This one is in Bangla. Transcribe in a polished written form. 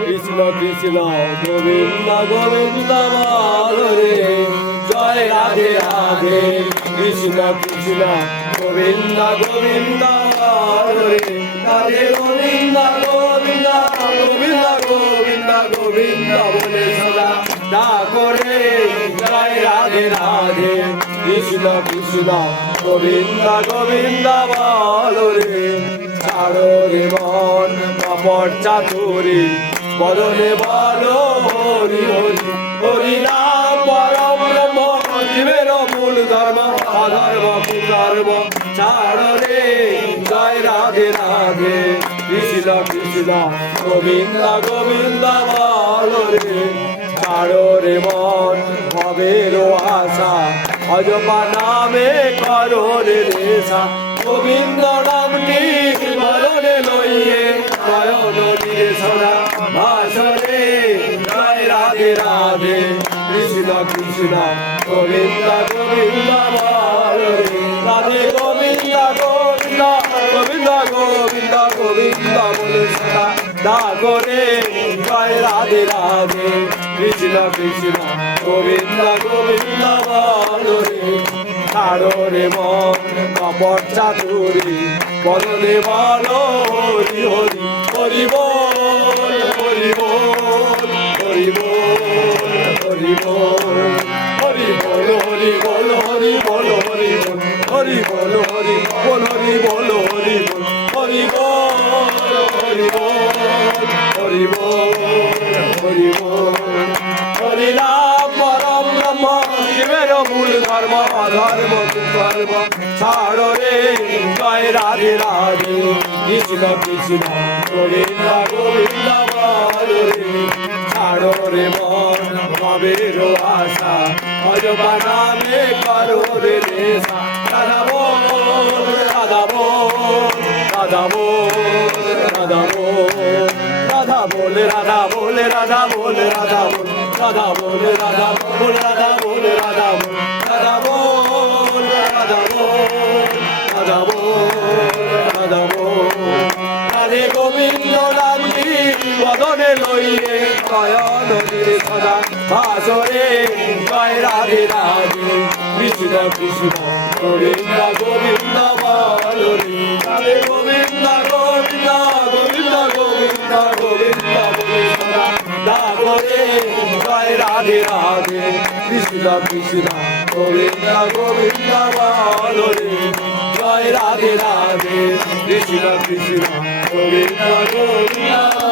কৃষ্ণ কৃষ্ণ গোবিন্দ গোবিন্দ বল রে জয় রাধে রাধে কৃষ্ণ কৃষ্ণ গোবিন্দ গোবিন্দ বল রে রাধে গোবিন্দ গোবিন্দ গোবিন্দ গোবিন্দ গোবিন্দ বলে সদা ডাকো রে জয় রাধে রাধে কৃষ্ণ কৃষ্ণ গোবিন্দ গোবিন্দ বল রে ছাড়ো রে মন কপট চাতুরি বদনে বলো হরি হরি হরি নাম পরম ব্রহ্ম জীবের মূল ধর্ম অধর্ম কুধর্ম ছাড়ো রে জয় রাধে রাধে কৃষ্ণ কৃষ্ণ গোবিন্দ গোবিন্দ বল রে ছাড়ো রে মন ভবের আশা অজপা নামে করো রে রেশা গোবিন্দ নামটি বদনে লইয়ে নয়ন দিয়ে সদা ভাসরে জয় রাধে রাধে কৃষ্ণ কৃষ্ণ গোবিন্দ গোবিন্দ বল রে রাধে গোবিন্দ গোবিন্দ গোবিন্দ গোবিন্দ গোবিন্দ বলে সদা ডাকো রে জয় রাধে রাধে কৃষ্ণ কৃষ্ণ গোবিন্দ গোবিন্দ বল রে ছাড়ো রে মন কপট চাতুরি বদনে বলো হরি হরি হরি বল হরি বল হরি বল হরি বল হরি বল হরি বল হরি বল হরি বল হরি বল হরি বল হরি বল হরি বল হরি বল হরি বল হরি বল হরি নাম পরম ব্রহ্ম জীবের মূল ধর্ম অধর্ম কুধর্ম ছাড়ো রে জয় রাধে রাধে কৃষ্ণ কৃষ্ণ গোবিন্দ গোবিন্দ বল রে ছাড়ো রে মন ভবের আশা অজপা নামে করো রে রেশা রাধা বল রাধা বল রাধা বল রাধা বল রাধা বলে রাধা বলে রাধা বলে রাধা বল রাধা বলে রাধা বল রাধা বলে রাধা বল রাধা বল রাধা বল রাধা বল রাধা বল রাধে গোবিন্দ নামটি বদনে লইয়ে নয়ন দিয়ে সদা ভাসরে জয় রাধে রাধে কৃষ্ণ কৃষ্ণ গোবিন্দ গোবিন্দ বল রে রাধে গোবিন্দ গোবিন্দ গোবিন্দ গোবিন্দ গোবিন্দ বলে সদা ডাকো রে জয় রাধে রাধে কৃষ্ণ কৃষ্ণ গোবিন্দ গোবিন্দ বল রে জয় রাধে রাধে কৃষ্ণ কৃষ্ণ গোবিন্দ গোবিন্দ